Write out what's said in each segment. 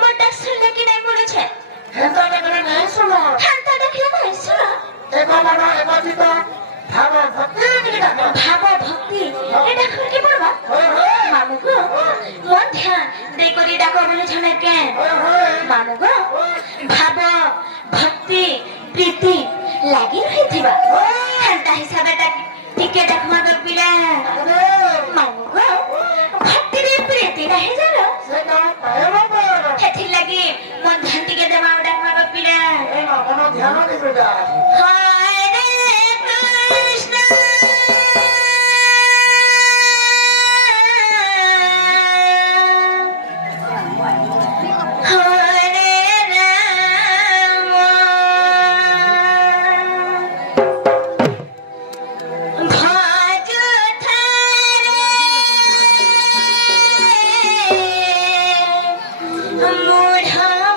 মোটা শুনলে কি নাই বলেছে হেঁটা দেখলে নাই শোনো হান্তা দেখলে নাই শুনো এবার মানা এবার দিত ভাব ভক্তি ভাব ভক্তি এটা এখন কি বলবা মামু গো মন ধ্যান দেই করি ডাকো বলে ঝনে কেন মামু গো ভাব ভক্তি প্রীতি লাগি রহিথিবা হান্তা হিসাবেটা টিকে দেখমা গো পিলা মামু গো ভক্তি রে প্রীতি রাহে জানো সেটা পায়বা পায়বা হেথি লাগি মন ধ্যান টিকে দেমা ডাকমা গো পিলা এই না কোনো ধ্যান দিবে যা হরে কৃষ্ণ হরে রাম ভজ থারে মূঢ়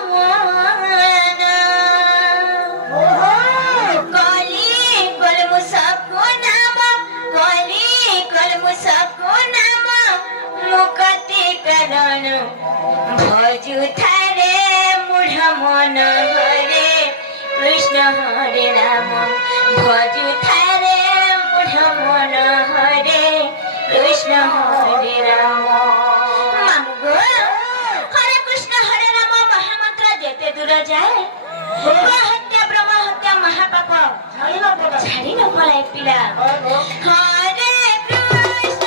মনা কলি কলমু সবকো নাম কলি কলমু সবকো নাম মুকতি করণ ভজু থারে মূঢ় মন হরে কৃষ্ণ হরে রাম ভজু থারে মূঢ় মন হরে কৃষ্ণ হরে রাম মামু গো হরে কৃষ্ণ হরে রাম মহামন্ত্র যেতে দূর যায় হত্যা ব্রহ্ম হত্যা মহাপাপ ছাড়িলা পড়া ছাড়ি ন পলায় পিলা হরে কৃষ্ণ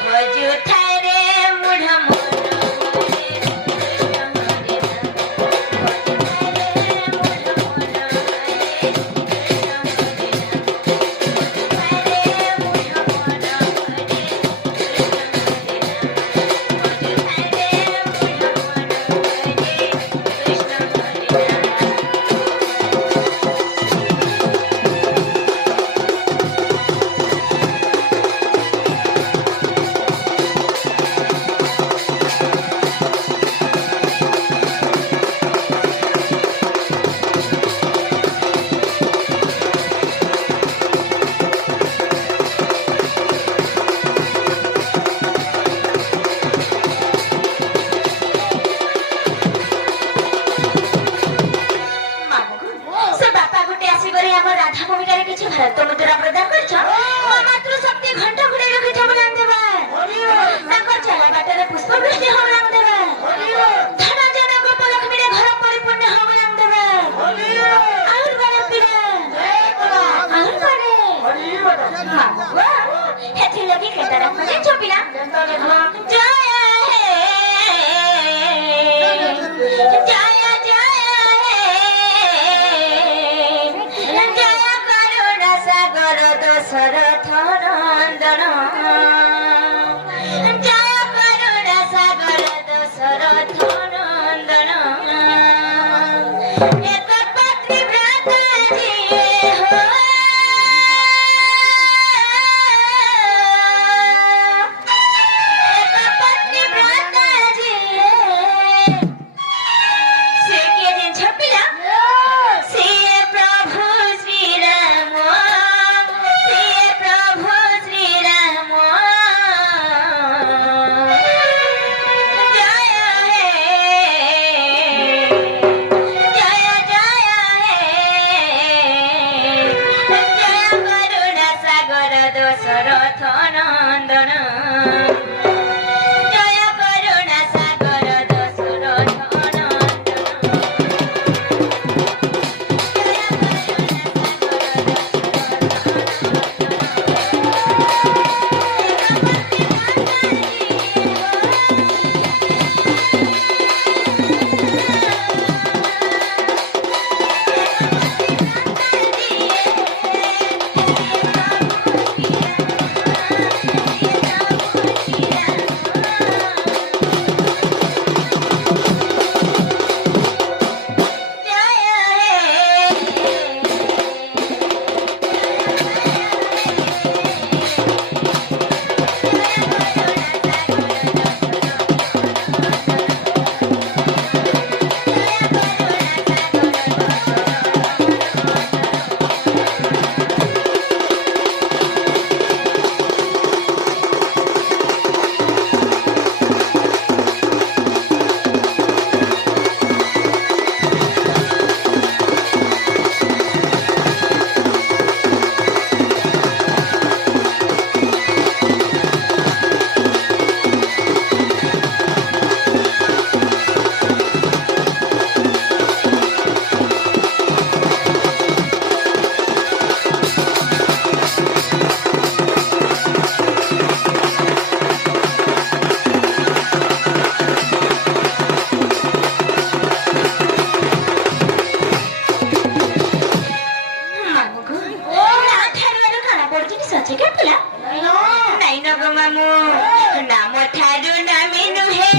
ভজু থারে মূঢ় মন ସେ ବାପା ଗୋଟେ ଆସିକରି ଆମ ରାଧା ଭୂମିକାରେ କିଛି ଭାରତ ମୁଦ୍ରା ପ୍ରଦାନ କରିଛ ମାତୃଶକ୍ତି ଘଣ୍ଟ ଘୁଡେଇ ରଖିଛ ବଲାଙ୍ଗଦେବା ତାଙ୍କ ଚଲା ବାଟରେ ପୁଷ୍ପ ବୃଷ୍ଟି ହଉ ବଲାଙ୍ଗଦେବା ଧନ ଜନ ଗୋପ ଲକ୍ଷ୍ମୀରେ ଘର ପରିପୂର୍ଣ୍ଣ ହଉ ବଲାଙ୍ଗଦେବା ଆହୁରି ବାରେ ପିଲା ଆହୁରି ବାରେ ମାମୁଁ ହେଥି ଲାଗି କେତେ ରଖ ଜାଣିଛ ପିଲା ଜୟ ହେ ଜୟ সাগর দশরথ নন্দন জয় করুণা সাগর দশরথ নন্দন এক পত্নী ব্রত জিয়ে হো এক পত্নী ব্রত জিয়ে সে কে জিনিস পিলা সে প্রভু শ্রীরাম দশরথ নন্দন জয় করুণা সাগর দশরথ নন্দন ନା ଠାରୁ କାଣା ପଡୁଛି ସଚେ କେତେଲା ନାଇଁ ନ ଗো ମାମୁ ନାମ ଠାରୁ ନାମେ ନୁହେଁ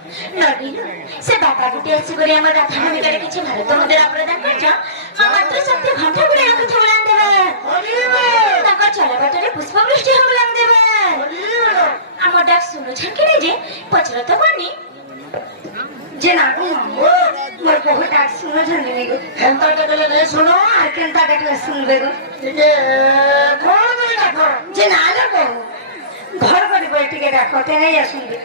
से बापा गुटे आसी करे हमर राधा भूमिका किछि भारत मुद्रा प्रदान करछ मात्र शक्ति घंटा गुडे रखि थोलान देबे ताकर चला बाटरे पुष्पवृष्टि हमलान देबे हमर डाक सुनु छन कि जे पचर त बनी जे ना को मोर बहुत डाक सुनु छन नि गो हेंता टकले नहीं सुनो आ केनता टकले सुनबे गो ये कौन नहीं डाको जे ना को घर पर बैठ के डाकते नहीं या सुनबे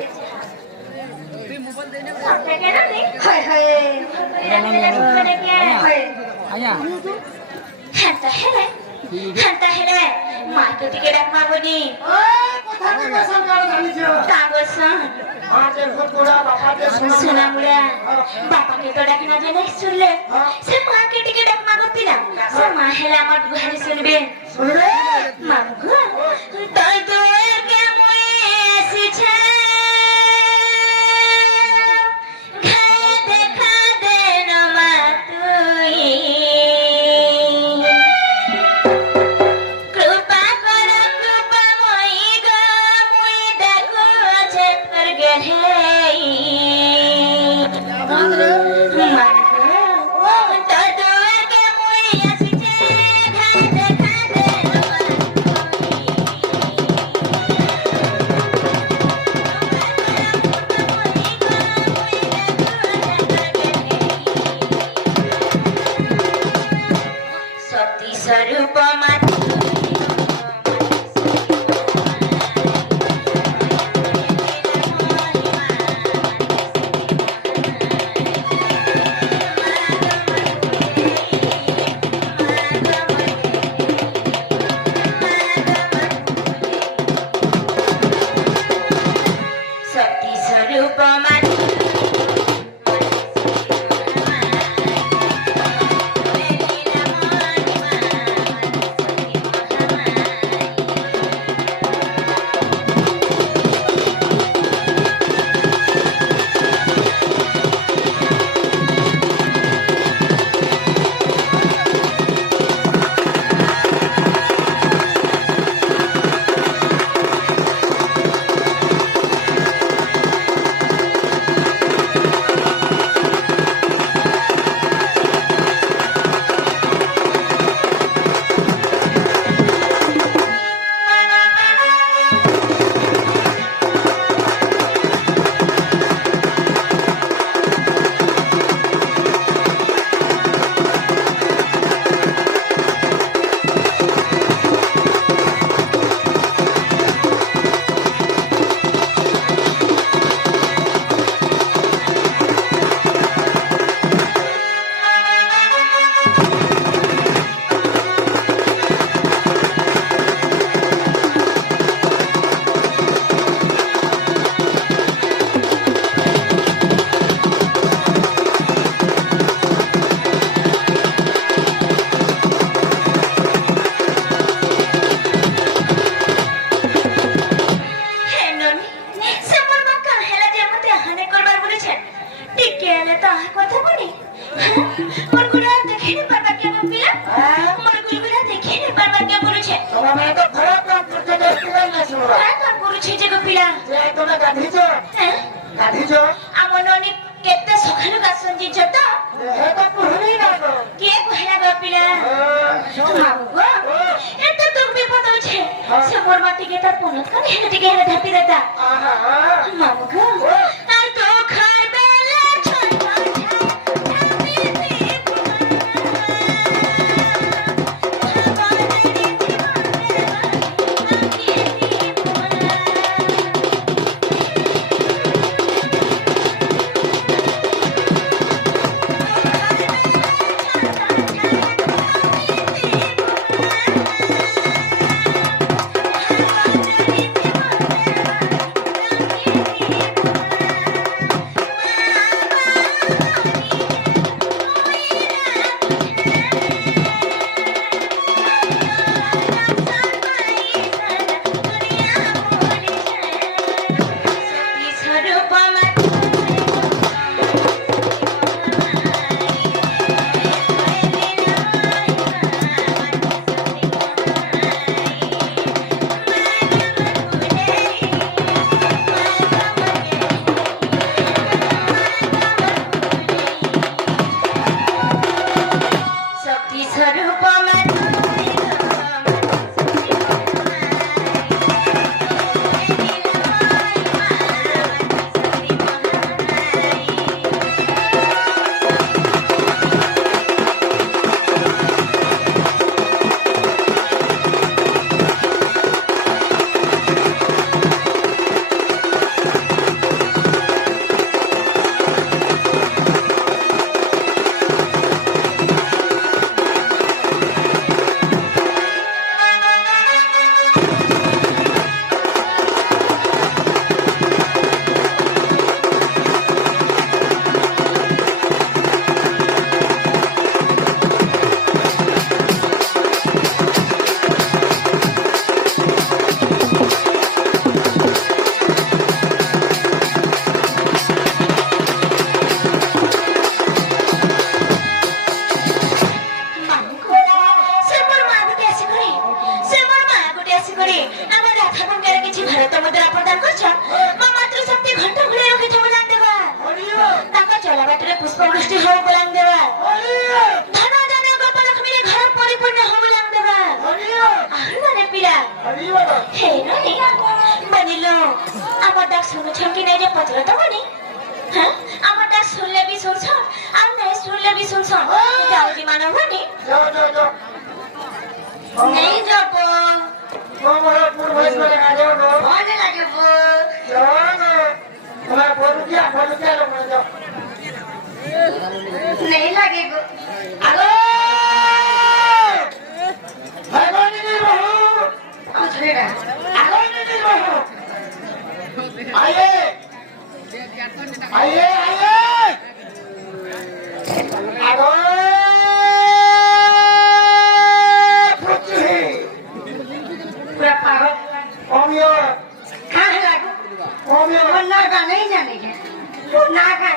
हाय हाय हाय मार्केट के डाक मागोनी কথা কি কসম কাল জানিছো कागज আজে ফুটুড়া বাবা কে শুনো सुना मुड़ा बापा के तो डाक ना जाने सुनले से मार्केट के डाक मागोतिला से माहेला मत गुहारी सुनबे শুনবে मागो तोय तो के मोए सिछे स्वरूप তাহার কথা বলি মোর গুড়া দেখে নি পারবা কে পিলা মোর গুড়া দেখে নি পারবা কে বলেছে তোমার মেয়ে তো খারাপ কাম করতে দেখছিলেন না শুনবা হ্যাঁ কাম করেছে যে গো পিলা যে তুমি গাধিছ হ্যাঁ গাধিছ আমার ননি কেতে সকালে গাছন দিছ তো হে তো পুহনি না গো কে কহিলা গো পিলা মাগো এত দুঃখ বিপদ হচ্ছে সে মোর মাটিকে তার পুনত করে হেটিকে হেলে ধাপি দেতা আহা মাগো আর তো খার বেলা ছয় ধাপি দে नहीं जाबो मोरा पूर्वज में आ जाओ गो होने लगे वो जाओ तुम्हारा बोलू क्या लोग जाओ नहीं लगेगा हेलो हेलो नहीं बहू कुछ नहीं रहा हेलो नहीं बहू आइए आइए आइए हेलो पूरा पागल ओमियो कहाँ है लागू ओमियो वो नागा नहीं जाने के वो नागा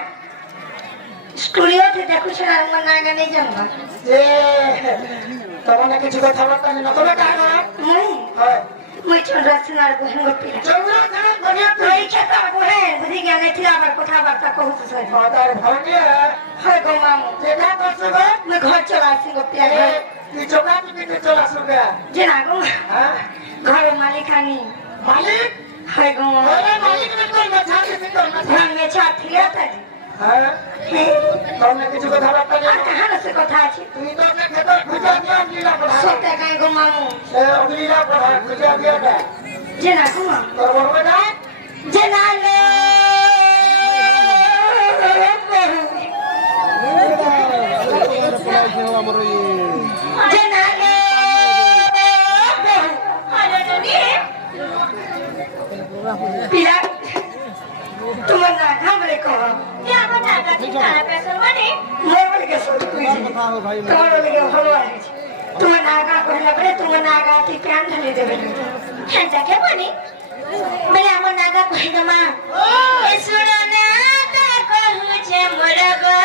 स्टूडियो थे देखो चला वो नागा नहीं जानूंगा ये तमने किसी को खबर तो नहीं तुम्हें कहा मैं चंद्रा सिनार को हम गोपिला चंद्रा सिनार बढ़िया तो ये क्या को है बुद्धि ज्ञान है थिला बार कोठा बार को तो सही फादर भाग्य है गो माम देखा कर सको मैं घर चला सी गोपिया घर ये चोका भी नहीं चला सको जे ना गो हां घर मालिकानी मालिक है गो अरे मालिक ने कोई मछा के नहीं करना घर में छात थिया था हां तुमने किसी को खबर तो नहीं कहां से कथा अछि तुम तो अपने खेत खुजा दिया लीला पढ़ा सोते कहीं गो मामू ए लीला पढ़ा खुजा दिया था जे ना गो तो वो बता जे ना ले जे ना ले हेलो ननी पिला तुम ना घाबरे कहो क्या बता का खाना पैसा माने मैं बोल के सोच भाई तुम बोल के हलो आ तुम नागा कहला बरे तुम नागा ती प्यान ढले देबे है जाके बनी मैंने हमर नागा कहि दमा ए सुनो ना ता कहू छे मोर गो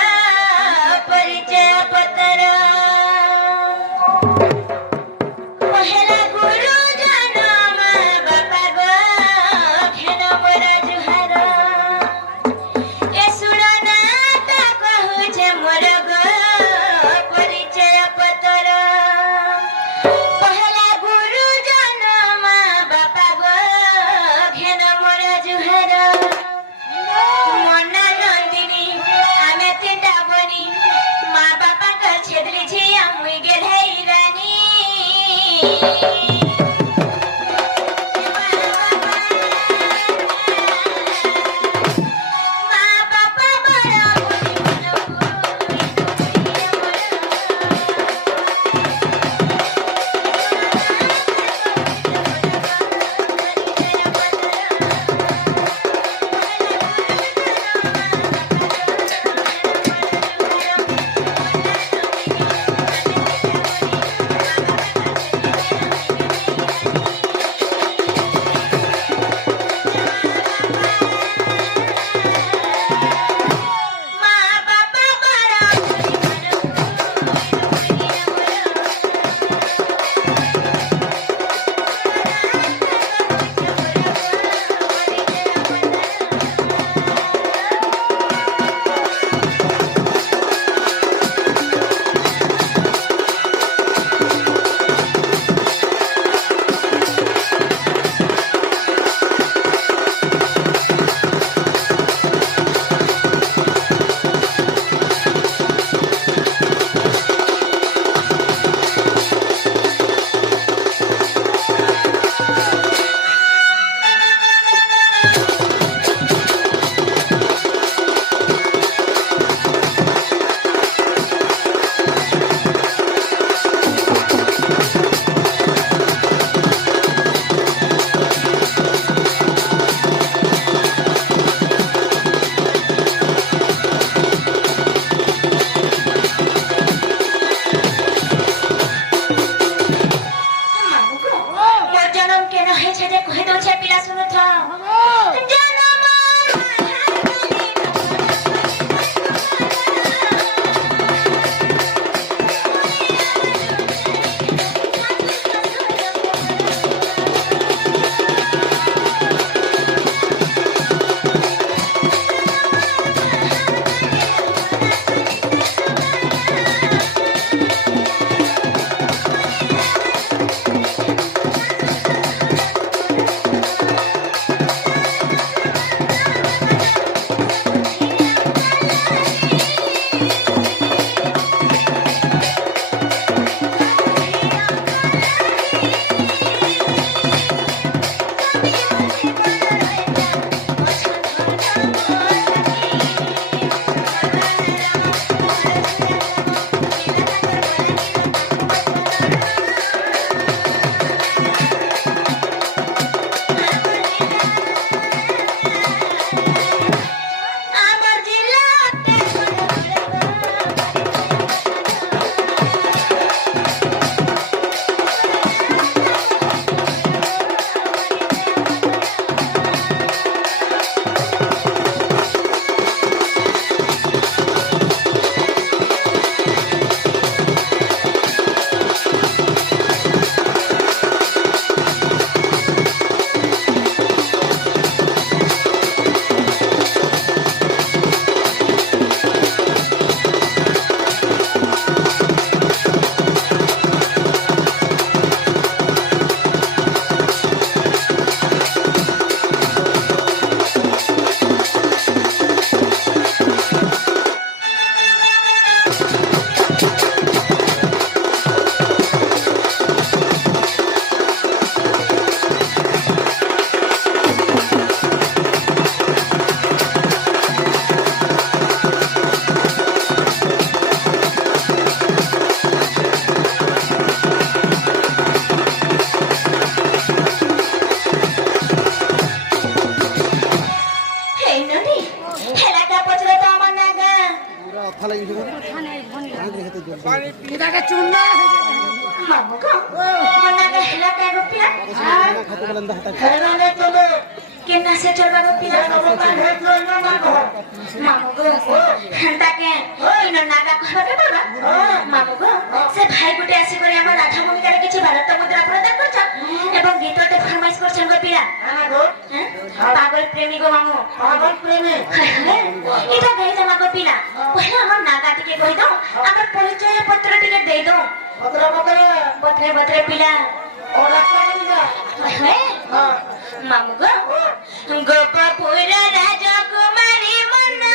হেলাকা পচলে তো আমার নাগা কিটাকে চুন না মামু গো আমার নাগা হেলাকা রুপিয়া হেরানে চলে কেনা সে চলবা রুপিয়া নবকান হেতলো না না কহ মামু গো হেন্তাকে ইনো নাগা কহবাকে বলবা মামু গো সে ভাই গুটে আসি করে আমার রাধা ভূমিকারে কিছু ভারত মুদ্রা প্রদান করছ এবং গীততে ফরমাইশ করছেন গো পিয়া আনা গো পাগল প্রেমী গো মামু পাগল প্রেমী এটা গাই জামা গো পিলা পহলে আমার নাগা থেকে কই দাও আমার পরিচয় পত্র টিকে দেই দাও পত্র পত্র পত্রে পত্রে পিলা ও রাস্তা বলি না হ্যাঁ মামু গো গোপপুর রাজকুমারী মনা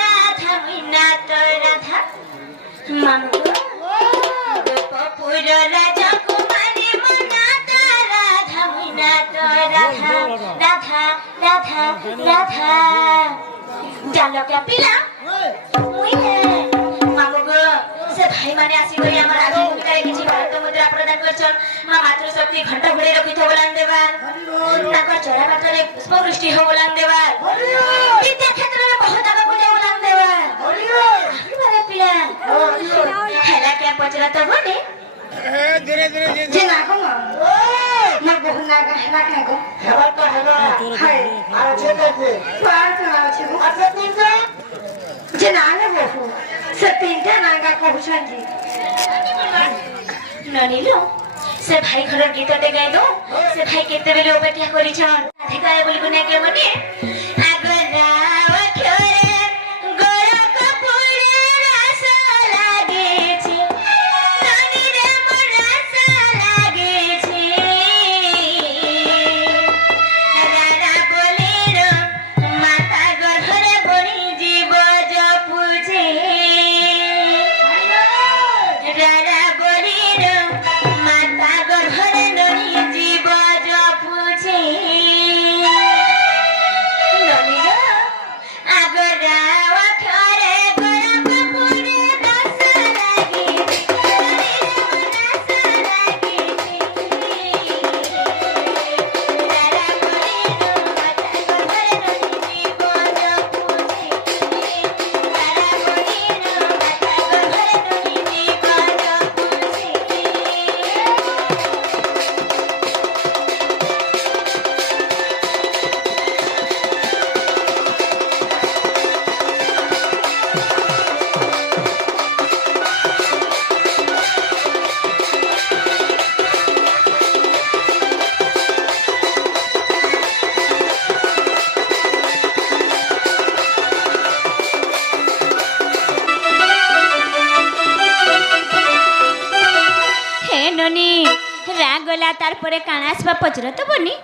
রাধা মিনা তোর রাধা মামু গো গোপপুর রাজকুমারী মনা রাধা মিনা তোর রাধা রাধা রাধা রাধা জানো কে পিলা মুই মামু গো সে ভাই মানে আসি করি আমার রাধা ভূমিকারে কিছু ভারত মুদ্রা প্রদান করছন মা মাতৃশক্তি ঘণ্টা ঘুরে রখিত বলান দেবার তারপর চড়া পাত্রে পুষ্পবৃষ্টি হো বলান দেবার বিদ্যা ক্ষেত্রে বহুত আগে পূজা বলান দেবার আরে পিলা হেলা কে পচরা তো বনে ধীরে ধীরে যে না গো মা বহু না গা হেলা কে গো হেবার তো হেবা হাই আর ছেলেছে পার করা আছে গো আচ্ছা তিনটা যে না রে বহু সে তিনটা নাঙ্গা কহুছন জি ননিলো সে ভাই ঘরের গীততে গাইলো সে ভাই কেতেবেলে অপেক্ষা করিছন রাধিকায় বলি কোনে কে মনে আগরা ওঠরে গোরখ পুরে রস লাগেছে ননিরে মোর রস লাগেছে রারা বলির মাতা গর্ভরে বনি জীব জপুছে রারা বলির মাতা গর্ভরে ননি জীব জপুছে ননির আগরা ওঠরে গোরখ পুরে রস লাগেছে হে ননি রাগলা তারপরে কাଣା আসবা পচরা তো বনি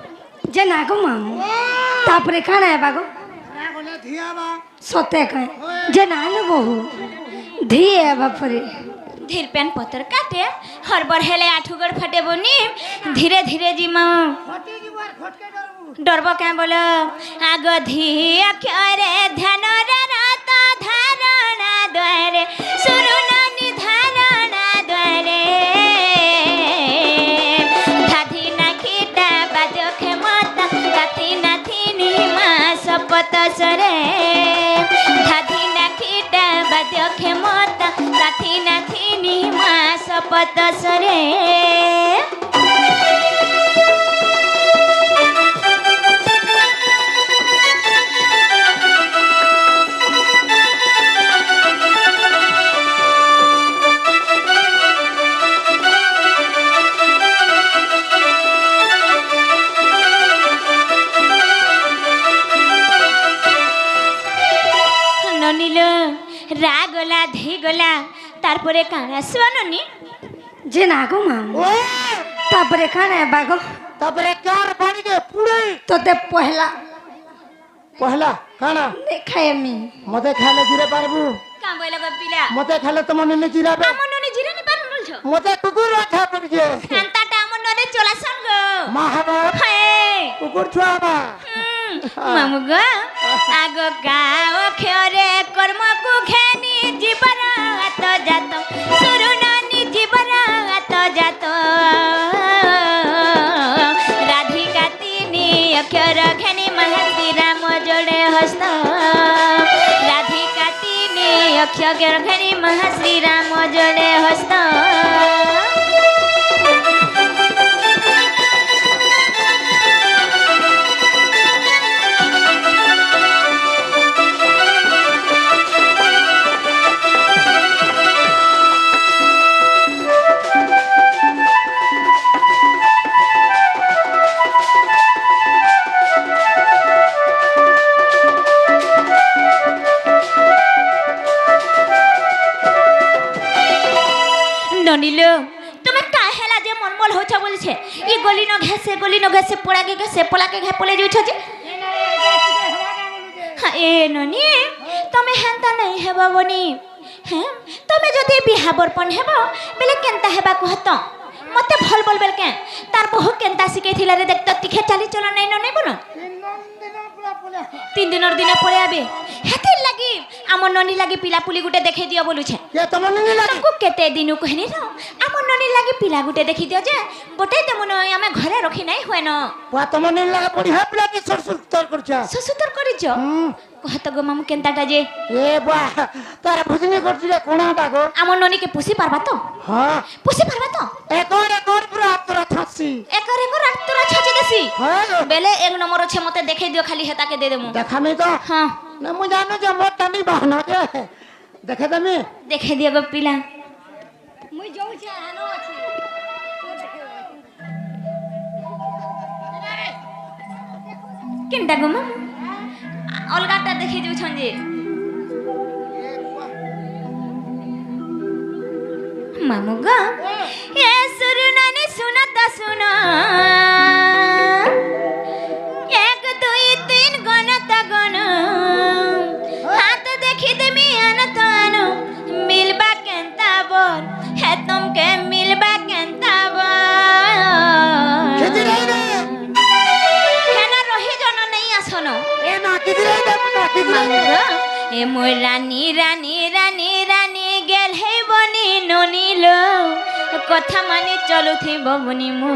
যে না গো মামু তারপরে কাଣା হেবা গো রাগলে ধিয়াবা সতে কয় যে না লো বহু ধিয়ে হেবা পরে ধীর প্যান পতর কাটে হরবর হেলে আঠুগর ফটে বনি ধীরে ধীরে জিমা ফটি জীবার খটকে ডরবু ডরব কেন বল আগ ধিয়া ক্ষরে ধ্যান রে রাত ধারণা দ্বারে শুনুন নিধারণা দ্বারে ধাধি না খিটা বাজ ক্ষমতা কাথি না থিনি মা শপথ সরে ধাধি না খিটা বাজ ক্ষমতা কাথি না থিনি মা শপথ সরে ননিল রাগলা ধীগলা তারপরে কাଣା আসবা ননি যে না গো মামু তারপরে কাଣା হেবা গো তারপরে কার পানিকে পুড়ে তোতে পহলা পহলা কানা দেখাই আমি মতে খাইলে জিরে পারবু কাম বইলা গো পিলা মতে খাইলে তোমার নিনে জিরাবে আমন ননি জিরানি পারন বলছো মতে কুকুর রাখা পড়ছে কান্তাটা আমন নরে চলাছন গো মা হবা হায় কুকুর ছুয়াবা মামু গো আগ গাও ক্ষরে কর্মকু ঘেনি জীবন আত জাত সুরুনানি জীবন আত জাত রাধিকা তিনি অক্ষর ঘেনি মহান্তি রাম जोड़े हस्त লক্ষ্য গর্ভণী মহাশ্রী রাম জলে হস্ত ননিল তুমি কাহেলা যে মনমল হচ্ছ বলছে ই গলি ন ঘেসে পোড়াকে ঘেসে পোলাকে ঘে পলে যাচ্ছ যে এ ননি তুমি হেন্তা নাই হেবা বনি হ্যাঁ তুমি যদি বিহা বর্পণ হেব বেলে কেনতা হেবা কহত মতে ভাল বল বেল কে তার বহু কেনতা শিখাইছিলা রে দেখ তো তিখে চালি চল নাই ননি বল 3 দিনের দিনে পড়ে আবে হেতে লাগি আমার ননি লাগি পিলা পুলি গুটে দেখাই দিও বলুছে কে তোমার নিনি লাগে তাকু কেতে দিনু কহনি ন আমার ননি লাগি পিলা গুটে দেখি দিও যে গোটাই তেমন আমি ঘরে রখি নাই হয় ন পুয়া তোমার নিনি লাগে পড়ি হ্যাঁ পিলা কি সরসুর করছ সসুতর করিছ কহত গো মামু কেনতাটা যে এ বুয়া তারা ভুজনি করছিলে কোনাটা গো আমার ননিকে পুষি পারবা তো হ্যাঁ পুষি পারবা তো একর পুরা আত্মরা থাকছি একর তোরা ছাচি দেছি হ্যাঁ গো বেলে এক নম্বর আছে মতে দেখাই দিও খালি হেতাকে দে দেমু দেখামি তো হ্যাঁ না মু জানো যে মোর টানি বাহনা যে দেখে তুমি দেখাই দিও গো পিলা মুই যাউছি হানো আছে কেনটা গো মামু অলগাটা দেখি যাউছন যে মামু গো এ সুরু নানি শুনাতা শুনা 1 2 3 গণতা গণ হাত দেখি দেমি আনত আনো মিলবা কেনতা বল হে তোমকে মিলবা কেনতা খেতে বল রাই রে কেন রহি জন নাই আসনো এ না খেতে রাই রে না খেতে রাই রে এ মোর রানী রানী রানী রানী গেল হে বনি ননিল কথা মানে চলুথিব বনি মো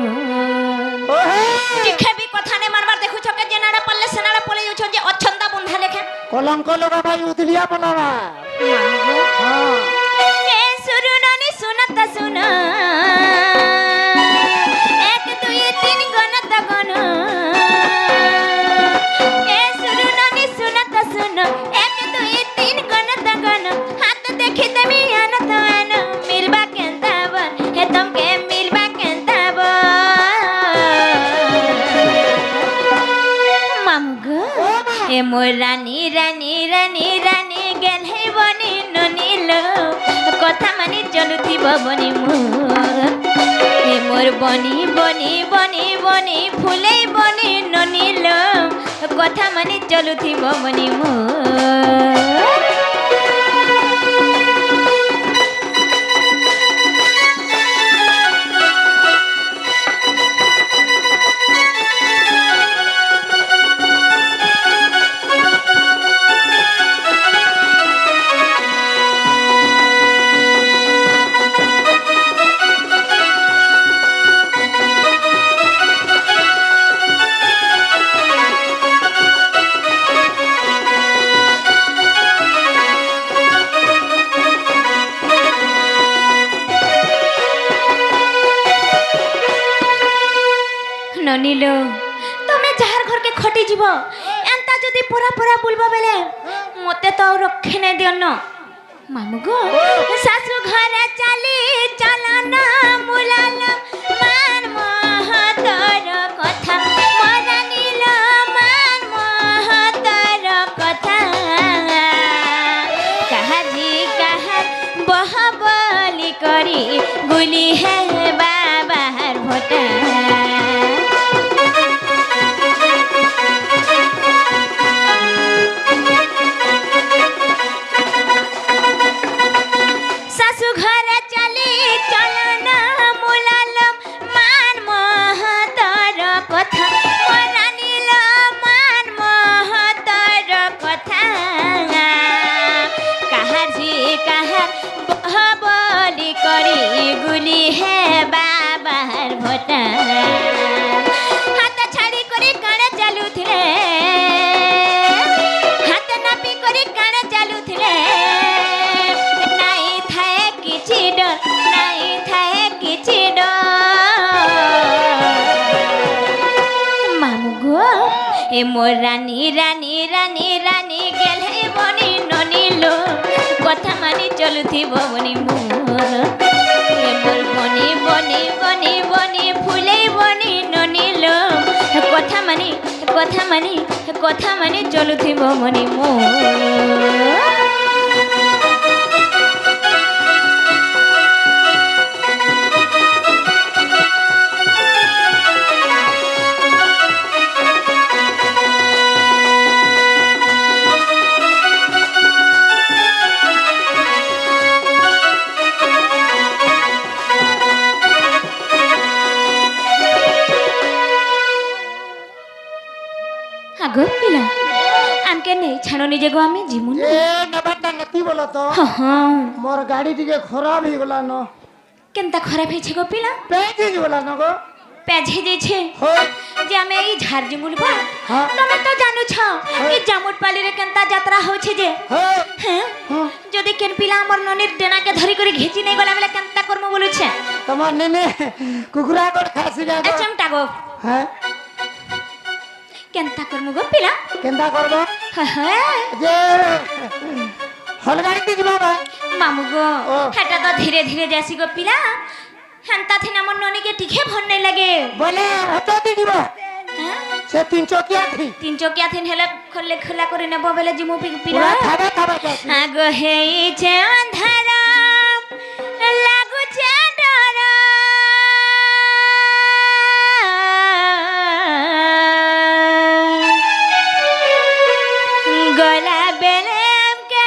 ও হে টিখেবি কথা নে মারবার দেখুছ কে জেনাড়া পারলে সেনাড়া পলে যাচ্ছ যে অছন্দা বন্ধা লেখে কলঙ্ক লগা ভাই উতলিয়া বলাবা হ্যাঁ এ সুরু নানি শুনতা শুনা 1 2 3 গণতা গণ এ সুরু নানি শুনতা শুনা 1 2 3 গণতা গণ হাত দেখি দেমি আনত আন মিলবা কেনতা বল হে তোমকে মিলবা কেনতা বল মামু গো এ মোর রানী রানী রানী রানী গেল হে বনি ননিল কথা মানি চলুথিব বনি মো এ মোর বনি বনি বনি বনি ফুলেই বনি ননিল কথা মানি চলুথিব বনি মো ননিল তুমি যাহার ঘরকে খটি যাব এন্তা যদি পুরা পুরা বুলবা বেলে মতে তো আর রক্ষে নাই দিও ন মামু গো শাশু ঘরে চালি চালানা মুলাল মান মহতর কথা মরা নীল মান মহতর কথা কাহাজি কাহার বহবলি করি গুলি হে বাবার ভোটা শাশু ঘরে চালি চলনা মুলাল মান মহতর কথা মরা নীল মান মহতর কথা কাহার ঝি কাহার বহবলি করি গুলি হে বাবার ভোটা হাত ছাড়ি করে কানে চালুথিলে হাত নাপি করে কানে চালুথিলে এ মোর রানী রানী রানী রানী গেলে বনি ননিলো কথা মানি চলুথিব বনি মোর এ মোর বনি বনি বনি বনি ফুলে বনি ননিলো কথা মানি কথা মানি কথা মানি চলুথিব বনি মোর আগো পিলা আমকে নেই ছাড়ো নিজে গো আমি জিমুন এ নেবাটা নেতি বলো তো হ্যাঁ মোর গাড়ি টিকে খরাব হয়ে গলা ন কেনতা খারাপ হয়েছে গো পিলা পেজ হয়ে গলা ন গো পেঝে যেছে হয় যে আমি এই ঝাড় জিমুল বা হ্যাঁ তুমি তো জানুছ এই জামুট পালিরে কেনতা যাত্রা হচ্ছে যে হয় হ্যাঁ হ্যাঁ যদি কেন পিলা আমার ননির ডেনাকে ধরি করে ঘেচি নেই গলা বেলা কেনতা করমু বলুছে তোমার নেনে কুকুরা কট খাসি গা গো এচমটা গো হ্যাঁ কেনতা করমু গো পিলা কেনটা করব হ্যাঁ হ্যাঁ যে হল গাড়ি তে যাবা ভাই মামু গো ও। হেটা তো ধীরে ধীরে যাসি গো পিলা হেনতা থিন আমার ননিকে টিকে ভন নাই লাগে বলে হতো দি দিব হ্যাঁ সে 3 চকিয়া থি তিন চকিয়া থিন হেলে খোলে খোলা করে নেব বেলে জিমু পিলা পুরা খাবে খাবে যাচ্ছি আগো হেইছে অন্ধার লাগুছে ডর গলা বেলে আমকে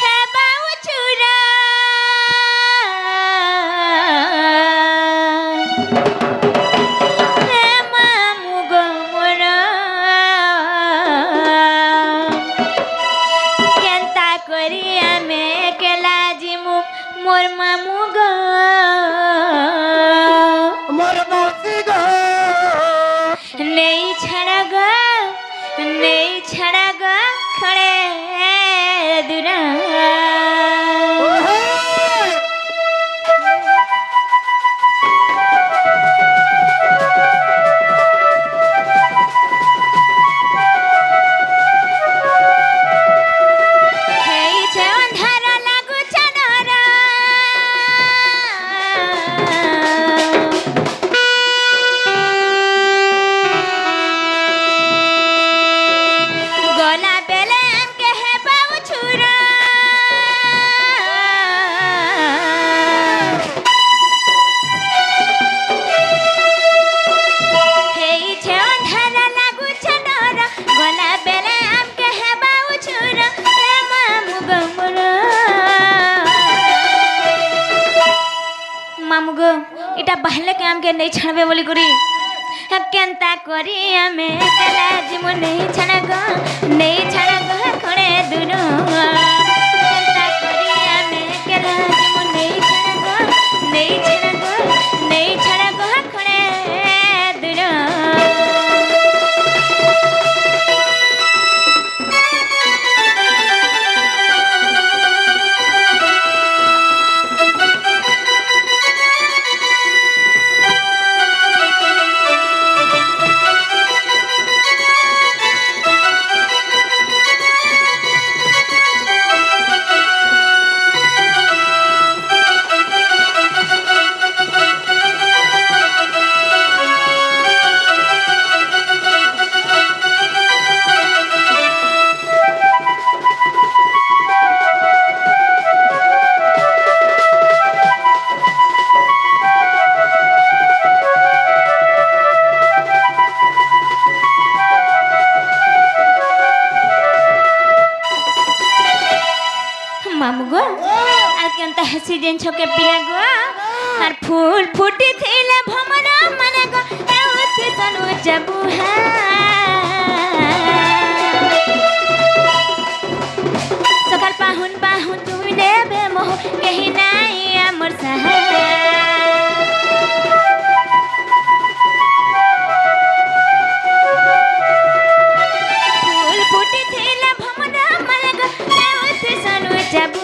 হেবাউ চুরা হে মামু গো মোরা কেনতা করি আমি কেলা জিমু মোর মামু গো মোর মৌসি গো নেই ছাড়া গো নেই ছাড়া গো খড়ে দুরা ওহে হেইছে অন্ধার লাগুছে ডর গলা বেলে আমকে হেবাউ ছুরা হেইছে অন্ধার লাগুছে ডর গলা বেলে আমকে হেবাউ ছুরা হে মামু গো মোরা মামু গো এটা বাহলে কে আমকে নেই ছাড়বে বলি করি কেনতা করি আমি কেলা জিমু নেই ছাড়া গো নেই ছাড়া গো খড়ে দূর কেনতা করি আমি কেলা জিমু নেই ছাড়া গো নেই ছাড়া গো নেই ছাড়া গো খড়ে দূর মামু গো আর কেনতা হেসি যেন ছকে পিলা গো আর ফুল ফুটি থিলে ভমর মানে গো এউথি সনু যাবু সকাল পাহুন পাহুন তুমি দেবে মোহ কেহি নাই আমর সাহা ফুল ফুটি থিলে ভমর মানে গো এউথি সনু যাবু